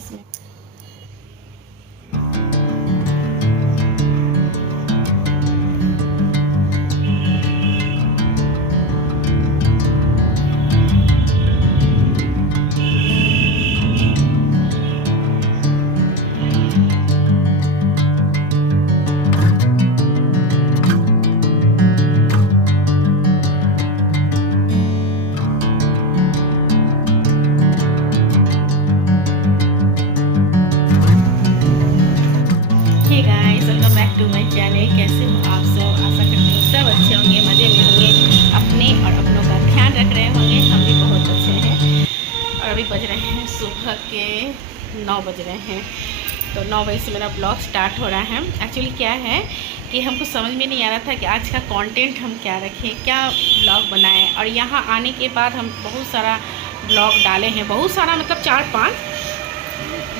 इसमें। Hey guys, welcome back to my channel. कैसे हो आप सब? आशा करती हूँ सब अच्छे होंगे, मज़े में होंगे, अपने और अपनों का ध्यान रख रहे होंगे। हम भी बहुत अच्छे हैं। और अभी बज रहे हैं सुबह के 9 बज रहे हैं। तो 9 बजे से मेरा ब्लॉग स्टार्ट हो रहा है। एक्चुअली क्या है कि हमको समझ में नहीं आ रहा था कि आज का कंटेंट हम क्या रखें, क्या ब्लॉग बनाएं। और यहाँ आने के बाद हम बहुत सारा ब्लॉग डाले हैं, बहुत सारा मतलब 4-5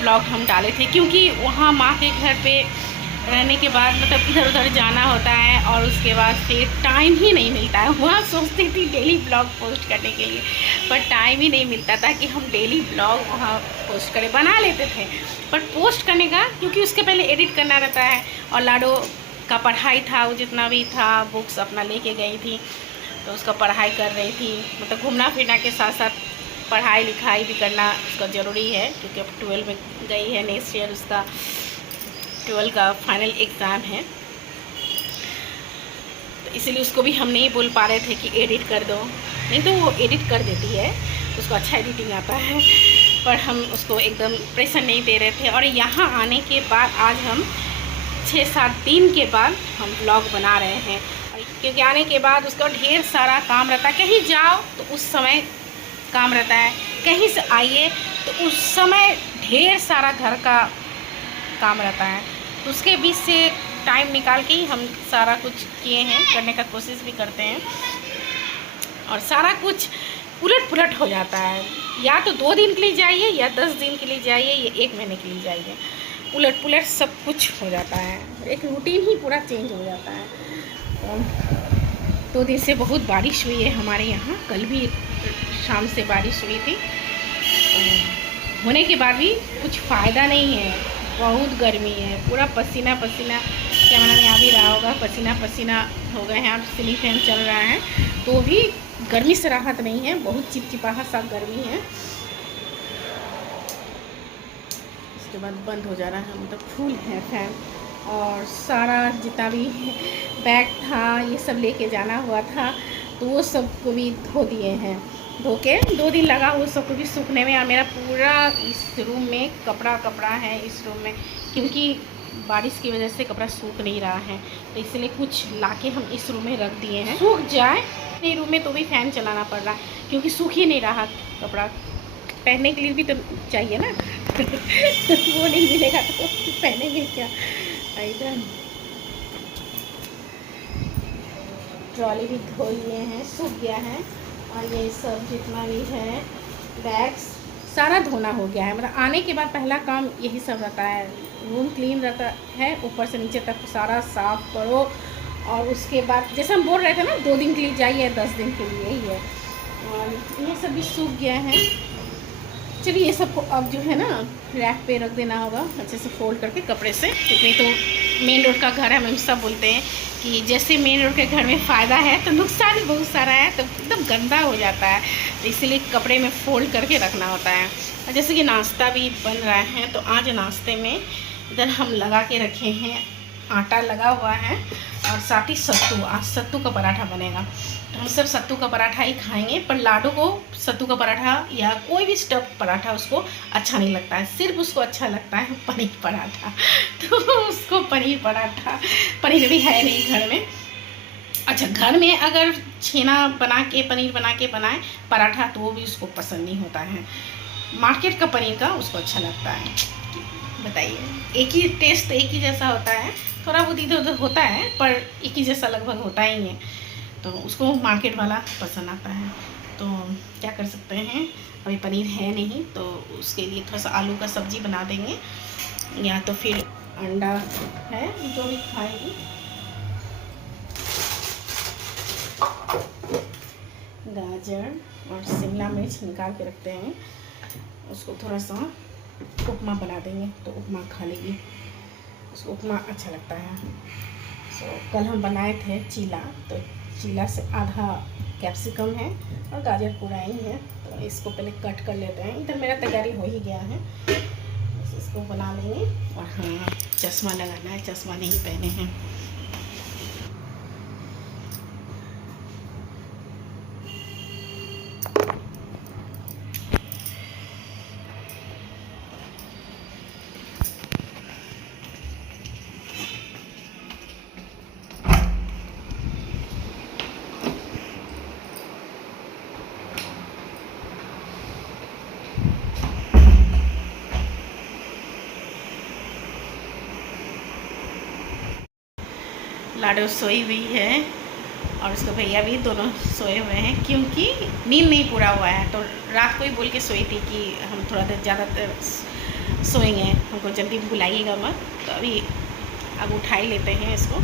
ब्लॉग हम डाले थे, क्योंकि वहाँ माँ के घर पे रहने के बाद मतलब इधर उधर जाना होता है और उसके बाद फिर टाइम ही नहीं मिलता है। वहाँ सोचती थी डेली ब्लॉग पोस्ट करने के लिए, पर टाइम ही नहीं मिलता था कि हम डेली ब्लॉग वहाँ पोस्ट करें। बना लेते थे पर पोस्ट करने का, क्योंकि उसके पहले एडिट करना रहता है। और लाडो का पढ़ाई था, वो जितना भी था बुक्स अपना लेके गई थी, तो उसका पढ़ाई कर रही थी। मतलब घूमना फिरना के साथ साथ पढ़ाई लिखाई भी करना उसका ज़रूरी है, क्योंकि अब 12 में गई है। नेक्स्ट ईयर उसका 12 का फाइनल एग्ज़ाम है। तो इसीलिए उसको भी हम नहीं बोल पा रहे थे कि एडिट कर दो, नहीं तो वो एडिट कर देती है, उसको अच्छा एडिटिंग आता है। पर हम उसको एकदम प्रेशर नहीं दे रहे थे। और यहाँ आने के बाद आज हम 6-7 दिन के बाद हम ब्लॉग बना रहे हैं, क्योंकि आने के बाद उसका ढेर सारा काम रहता है। कहीं जाओ तो उस समय काम रहता है, कहीं से आइए तो उस समय ढेर सारा घर का काम रहता है। तो उसके बीच से टाइम निकाल के ही हम सारा कुछ किए हैं, करने का कोशिश भी करते हैं। और सारा कुछ उलट पुलट हो जाता है, या तो 2 दिन के लिए जाइए या 10 दिन के लिए जाइए या 1 महीने के लिए जाइए, उलट पुलट सब कुछ हो जाता है। एक रूटीन ही पूरा चेंज हो जाता है। 2 दिन से बहुत बारिश हुई है हमारे यहाँ। कल भी शाम से बारिश हुई थी। होने के बाद भी कुछ फ़ायदा नहीं है, बहुत गर्मी है, पूरा पसीना पसीना। कैमरा में आ भी रहा होगा, पसीना पसीना हो गए हैं। अब सीलिंग फैन चल रहा है तो भी गर्मी से राहत नहीं है, बहुत चिपचिपाहट सा गर्मी है। उसके बाद बंद हो जा रहा है, मतलब फुल है फैन। और सारा जितना भी बैग था ये सब लेके जाना हुआ था, तो वो सब को भी धो दिए हैं। धो के 2 दिन लगा वो सब को भी सूखने में। और मेरा पूरा इस रूम में कपड़ा है इस रूम में, क्योंकि बारिश की वजह से कपड़ा सूख नहीं रहा है। तो इसलिए कुछ लाके हम इस रूम में रख दिए हैं, सूख जाए अपने रूम में तो भी फ़ैन चलाना पड़ रहा है, क्योंकि सूख ही नहीं रहा कपड़ा। पहनने के लिए भी तो चाहिए ना वो नहीं मिलेगा तो पहनेंगे क्या। इधर ट्रॉली भी धो लिए हैं, सूख गया है। और ये सब जितना भी है बैग्स सारा धोना हो गया है। मतलब आने के बाद पहला काम यही सब रहता है, रूम क्लीन रहता है, ऊपर से नीचे तक सारा साफ़ करो। और उसके बाद जैसे हम बोल रहे थे ना 2 दिन के लिए जाइए 10 दिन के लिए ही है। और ये सब भी सूख गया है। चलिए ये सबको अब जो है ना रैक पे रख देना होगा अच्छे से फोल्ड करके कपड़े से, क्योंकि तो मेन रोड का घर है। हम सब बोलते हैं कि जैसे मेन रोड के घर में फ़ायदा है तो नुकसान भी बहुत सारा है, तो एकदम गंदा हो जाता है। तो इसलिए कपड़े में फोल्ड करके रखना होता है। और जैसे कि नाश्ता भी बन रहा है, तो आज नाश्ते में इधर हम लगा के रखे हैं, आटा लगा हुआ है और साथ ही सत्तू। आज सत्तू का पराठा बनेगा, तो हम सब सत्तू का पराठा ही खाएंगे। पर लाडू को सत्तू का पराठा या कोई भी स्टफ पराठा उसको अच्छा नहीं लगता है, सिर्फ उसको अच्छा लगता है पनीर पराठा। तो उसको पनीर पराठा, पनीर भी है नहीं घर में। अच्छा, घर में अगर छेना बना के पनीर बना के बनाए पराठा तो वो भी उसको पसंद नहीं होता है। मार्केट का पनीर का उसको अच्छा लगता है। बताइए, एक ही टेस्ट एक ही जैसा होता है, थोड़ा बहुत इधर उधर होता है पर एक ही जैसा लगभग होता ही है। तो उसको मार्केट वाला पसंद आता है। तो क्या कर सकते हैं, अभी पनीर है नहीं तो उसके लिए थोड़ा सा आलू का सब्ज़ी बना देंगे, या तो फिर अंडा है जो भी खाएगी। गाजर और शिमला मिर्च निकाल के रखते हैं, उसको थोड़ा सा उपमा बना देंगे तो उपमा खा लेगी, उसको उपमा अच्छा लगता है। कल हम बनाए थे चीला, तो चीला से आधा कैप्सिकम है और गाजर पूरा ही है, तो इसको पहले कट कर लेते हैं। इधर मेरा तैयारी हो ही गया है, बस इसको बना लेंगे। और हाँ, चश्मा लगाना है, चश्मा नहीं पहने हैं। लाडो सोई हुई है और उसका भैया भी, दोनों सोए हुए हैं क्योंकि नींद नहीं पूरा हुआ है। तो रात को ही बोल के सोई थी कि हम थोड़ा देर ज़्यादा देर सोएंगे, हमको जल्दी बुलाइएगा मत। तो अभी अब उठा ही लेते हैं इसको।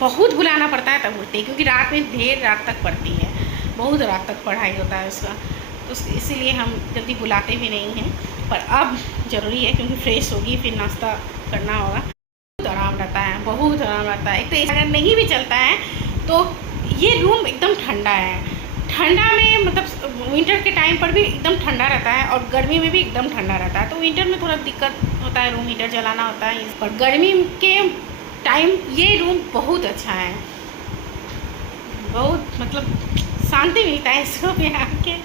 बहुत बुलाना पड़ता है तब उठती है, क्योंकि रात में देर रात तक पढ़ती है, बहुत रात तक पढ़ाई होता है उसका, तो इसीलिए हम जल्दी बुलाते भी नहीं हैं। पर अब ज़रूरी है क्योंकि फ्रेश होगी, फिर नाश्ता करना होगा। आराम रहता है, बहुत आराम रहता है। एक तो अगर नहीं भी चलता है तो ये रूम एकदम ठंडा है। ठंडा में मतलब विंटर के टाइम पर भी एकदम ठंडा रहता है और गर्मी में भी एकदम ठंडा रहता है। तो विंटर में थोड़ा दिक्कत होता है, रूम हीटर जलाना होता है, पर गर्मी के टाइम ये रूम बहुत अच्छा है। बहुत मतलब शांति मिलता है इस रूम में आके।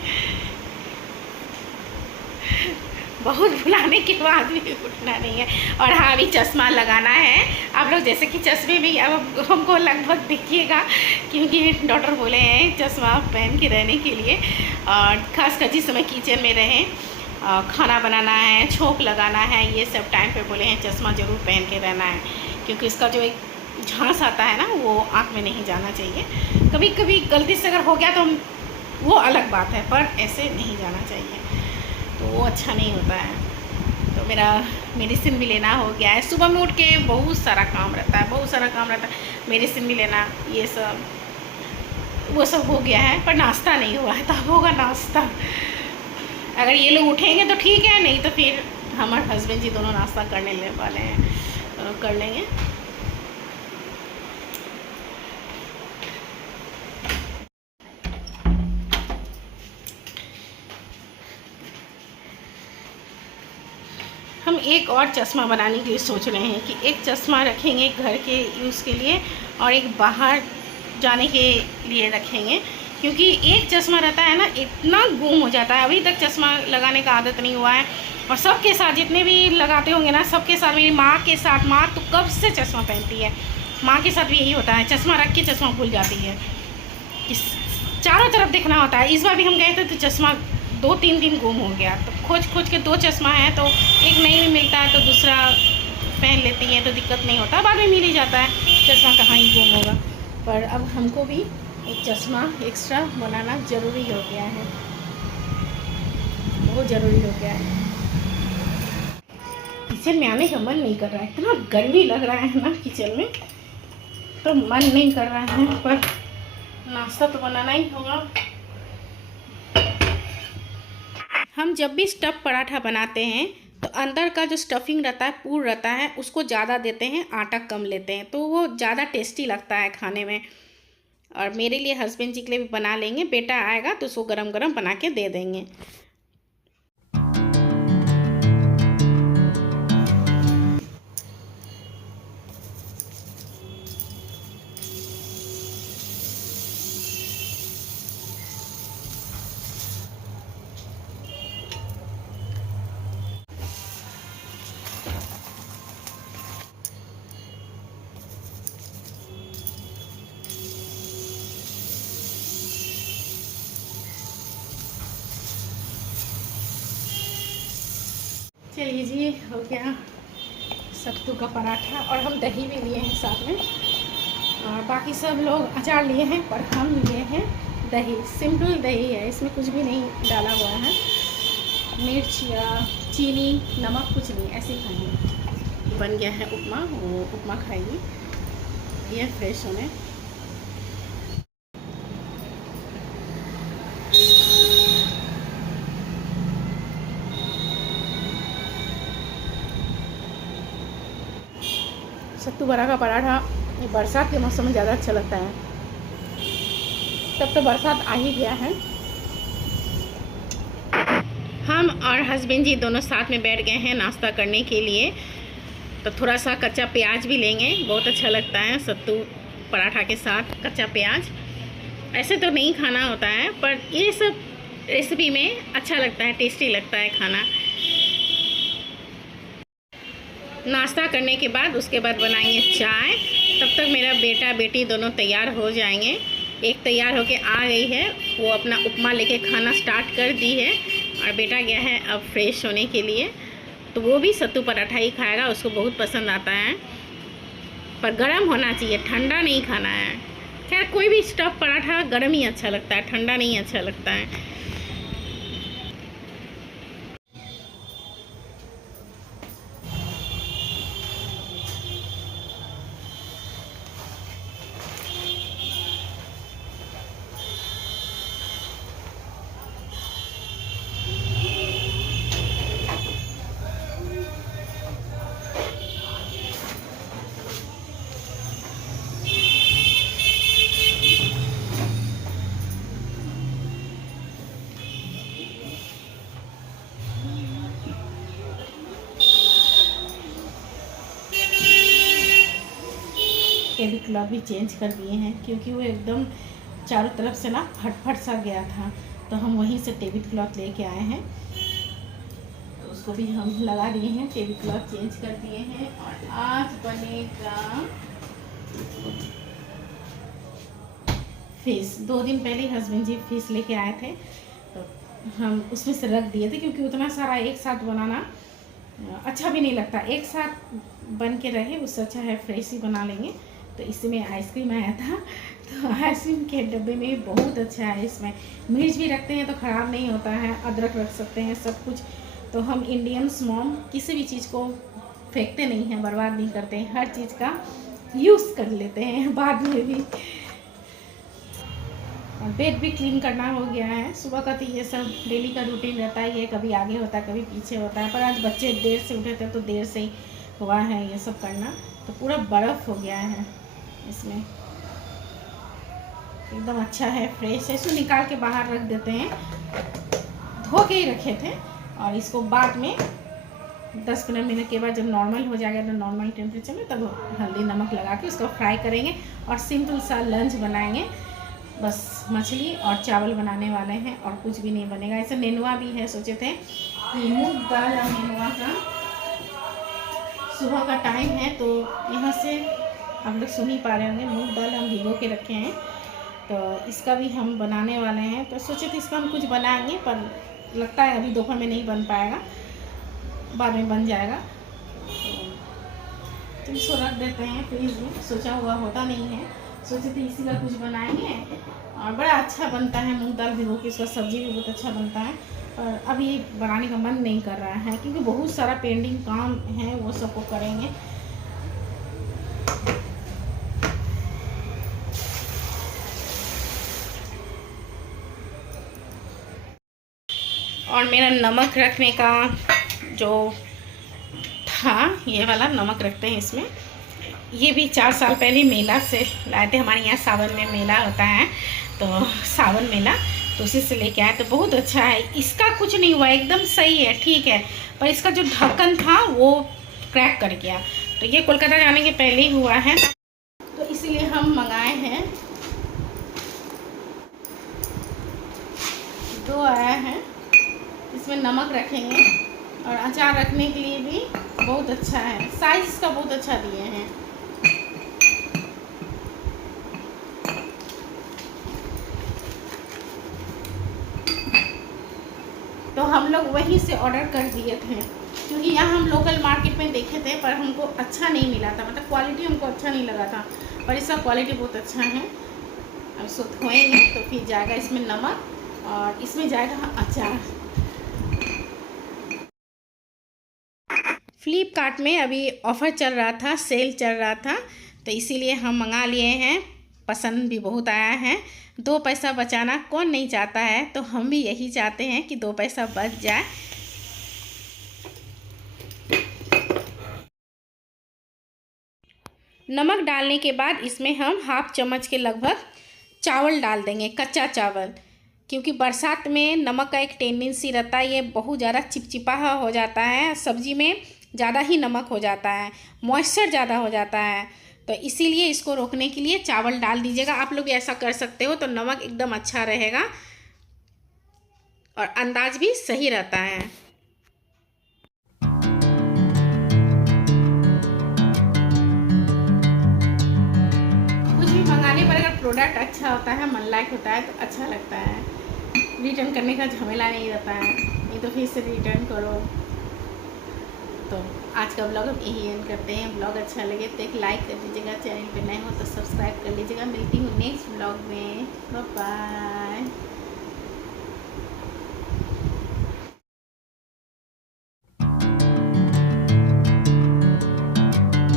बहुत बुलाने के बाद भी उठना नहीं है। और हाँ, अभी चश्मा लगाना है। आप लोग जैसे कि चश्मे भी अब हमको लगभग देखिएगा, क्योंकि डॉक्टर बोले हैं चश्मा पहन के रहने के लिए। और खासकर जिस समय किचन में रहें, खाना बनाना है, छोंक लगाना है, ये सब टाइम पे बोले हैं चश्मा ज़रूर पहन के रहना है, क्योंकि इसका जो एक झांस आता है ना, वो आँख में नहीं जाना चाहिए। कभी कभी गलती से अगर हो गया तो वो अलग बात है, पर ऐसे नहीं जाना चाहिए, तो वो अच्छा नहीं होता है। तो मेरा मेडिसिन भी लेना हो गया है। सुबह में उठ के बहुत सारा काम रहता है, बहुत सारा काम रहता है। मेडिसिन भी लेना, ये सब वो सब हो गया है, पर नाश्ता नहीं हुआ है। तब होगा नाश्ता। अगर ये लोग उठेंगे तो ठीक है, नहीं तो फिर हमारे हस्बैंड जी दोनों नाश्ता करने वाले हैं, कर लेंगे। हम एक और चश्मा बनाने के लिए सोच रहे हैं कि एक चश्मा रखेंगे घर के यूज़ के लिए और एक बाहर जाने के लिए रखेंगे, क्योंकि एक चश्मा रहता है ना, इतना गुम हो जाता है। अभी तक चश्मा लगाने का आदत नहीं हुआ है, और सबके साथ जितने भी लगाते होंगे ना, सबके साथ, मेरी माँ के साथ, माँ तो कब से चश्मा पहनती है, माँ के साथ भी यही होता है, चश्मा रख के चश्मा भूल जाती है। चारों तरफ देखना होता है। इस बार भी हम गए थे तो चश्मा 2-3 दिन गुम हो गया, तो खोज खोज के 2 चश्मा है, तो एक नहीं भी मिलता है तो दूसरा पहन लेती है, तो दिक्कत नहीं होता, बाद में मिल ही जाता है, चश्मा कहाँ ही गुम होगा। पर अब हमको भी एक चश्मा एक्स्ट्रा बनाना ज़रूरी हो गया है, बहुत ज़रूरी हो गया है। किचन में आने का मन नहीं कर रहा है, इतना गर्मी लग रहा है ना किचन में, तो मन नहीं कर रहा है, पर नाश्ता तो बनाना ही होगा। हम जब भी स्टफ़ पराठा बनाते हैं तो अंदर का जो स्टफिंग रहता है, पूर रहता है, उसको ज़्यादा देते हैं, आटा कम लेते हैं, तो वो ज़्यादा टेस्टी लगता है खाने में। और मेरे लिए, हस्बैंड जी के लिए भी बना लेंगे, बेटा आएगा तो उसको गरम गरम बना के दे देंगे। चलिए जी, हो गया सत्तू का पराठा, और हम दही भी लिए हैं साथ में, और बाकी सब लोग अचार लिए हैं, पर हम लिए हैं दही। सिंपल दही है, इसमें कुछ भी नहीं डाला हुआ है, मिर्च या चीनी, नमक कुछ नहीं, ऐसे ही खाएंगे। बन गया है उपमा, वो उपमा खाएंगे, ये फ्रेश होने। सत्तू बड़ा का पराठा ये बरसात के मौसम में ज़्यादा अच्छा लगता है। तब तो बरसात आ ही गया है। हम और हस्बैंड जी दोनों साथ में बैठ गए हैं नाश्ता करने के लिए। तो थोड़ा सा कच्चा प्याज भी लेंगे, बहुत अच्छा लगता है सत्तू पराठा के साथ कच्चा प्याज। ऐसे तो नहीं खाना होता है, पर ये सब रेसिपी में अच्छा लगता है, टेस्टी लगता है खाना। नाश्ता करने के बाद उसके बाद बनाएंगे चाय। तब तक मेरा बेटा बेटी दोनों तैयार हो जाएंगे। एक तैयार होके आ गई है, वो अपना उपमा लेके खाना स्टार्ट कर दी है, और बेटा गया है अब फ्रेश होने के लिए। तो वो भी सत्तू पराठा ही खाएगा, उसको बहुत पसंद आता है। पर गर्म होना चाहिए, ठंडा नहीं खाना है। खैर कोई भी स्टफ पराठा गर्म ही अच्छा लगता है, ठंडा नहीं अच्छा लगता है। टेबल क्लॉथ भी चेंज कर दिए हैं, क्योंकि वो एकदम चारों तरफ से ना फट सा गया था, तो हम वहीं से टेबल क्लॉथ लेके आए हैं। तो उसको भी हम लगा दिए हैं, टेबल क्लॉथ चेंज कर दिए हैं। और आज बनेगा फिश। 2 दिन पहले हस्बैंड जी फिश लेके आए थे, तो हम उसमें से रख दिए थे, क्योंकि उतना सारा एक साथ बनाना अच्छा भी नहीं लगता। एक साथ बन के रहे उससे अच्छा है फ्रेश ही बना लेंगे। तो इसमें आइसक्रीम आया था, तो आइसक्रीम के डब्बे में भी बहुत अच्छा है। इसमें मिर्च भी रखते हैं तो ख़राब नहीं होता है, अदरक रख सकते हैं, सब कुछ। तो हम इंडियंस मॉम किसी भी चीज़ को फेंकते नहीं हैं, बर्बाद नहीं करते हैं, हर चीज़ का यूज़ कर लेते हैं बाद में भी। और बेड भी क्लीन करना हो गया है। सुबह का तो ये सब डेली का रूटीन रहता ही है, कभी आगे होता है कभी पीछे होता है। पर आज बच्चे देर से उठे थे तो देर से ही हुआ है ये सब करना। तो पूरा बर्फ़ हो गया है इसमें, एकदम अच्छा है, फ्रेश है। इसको निकाल के बाहर रख देते हैं, धो के ही रखे थे। और इसको बाद में 10-15 मिनट के बाद जब नॉर्मल हो जाएगा, तो नॉर्मल टेम्परेचर में, तब हल्दी नमक लगा के उसको फ्राई करेंगे और सिंपल सा लंच बनाएंगे। बस मछली और चावल बनाने वाले हैं, और कुछ भी नहीं बनेगा। ऐसे नेनुआ भी है, सोचे थे कि मूंग दाल और नेनुआ का सुबह का टाइम है, तो यहाँ से आप लोग सुन ही पा रहे होंगे, मूंग दाल हम भिगो के रखे हैं, तो इसका भी हम बनाने वाले हैं। तो सोचे थे इसका हम कुछ बनाएंगे, पर लगता है अभी दोपहर में नहीं बन पाएगा, बाद में बन जाएगा। तो इसको रख देते हैं फ्रिज में, सोचा हुआ होता नहीं है, सोचे थे इसी का कुछ बनाएंगे। और बड़ा अच्छा बनता है मूंग दाल भिगो के, इसका सब्ज़ी भी बहुत अच्छा बनता है। और अभी बनाने का मन नहीं कर रहा है, क्योंकि बहुत सारा पेंडिंग काम है, वो सबको करेंगे। और मेरा नमक रखने का जो था, ये वाला नमक रखते हैं इसमें। ये भी 4 साल पहले मेला से लाए थे, हमारे यहाँ सावन में मेला होता है, तो सावन मेला, तो उसी से लेके आए। तो बहुत अच्छा है, इसका कुछ नहीं हुआ, एकदम सही है, ठीक है। पर इसका जो ढक्कन था वो क्रैक कर गया, तो ये कोलकाता जाने के पहले ही हुआ है, तो इसीलिए हम मंगाए हैं। 2 आया है, इसमें नमक रखेंगे, और अचार रखने के लिए भी बहुत अच्छा है, साइज़ इसका बहुत अच्छा दिए हैं। तो हम लोग वहीं से ऑर्डर कर दिए थे, क्योंकि यहाँ हम लोकल मार्केट में देखे थे, पर हमको अच्छा नहीं मिला था, मतलब क्वालिटी हमको अच्छा नहीं लगा था। पर इसका क्वालिटी बहुत अच्छा है। अब इसको धोएंगे तो फिर जाएगा इसमें नमक, और इसमें जाएगा अचार। फ्लिपकार्ट में अभी ऑफ़र चल रहा था, सेल चल रहा था, तो इसीलिए हम मंगा लिए हैं। पसंद भी बहुत आया है। 2 पैसा बचाना कौन नहीं चाहता है, तो हम भी यही चाहते हैं कि 2 पैसा बच जाए। नमक डालने के बाद इसमें हम हाफ चम्मच के लगभग चावल डाल देंगे, कच्चा चावल, क्योंकि बरसात में नमक का एक टेंडेंसी रहता है, ये बहुत ज़्यादा चिपचिपा हो जाता है, सब्ज़ी में ज़्यादा ही नमक हो जाता है, मॉइस्चर ज़्यादा हो जाता है, तो इसीलिए इसको रोकने के लिए चावल डाल दीजिएगा। आप लोग भी ऐसा कर सकते हो, तो नमक एकदम अच्छा रहेगा और अंदाज भी सही रहता है। कुछ भी मंगाने पर अगर प्रोडक्ट अच्छा होता है, मन लायक होता है, तो अच्छा लगता है, रिटर्न करने का झमेला नहीं रहता है, नहीं तो फिर से रिटर्न करो। तो आज का ब्लॉग हम यही एंड करते हैं। ब्लॉग अच्छा लगे तो एक लाइक कर दीजिएगा, चैनल पे नए हो तो सब्सक्राइब कर लीजिएगा। मिलती हूँ नेक्स्ट ब्लॉग में, बाय बाय।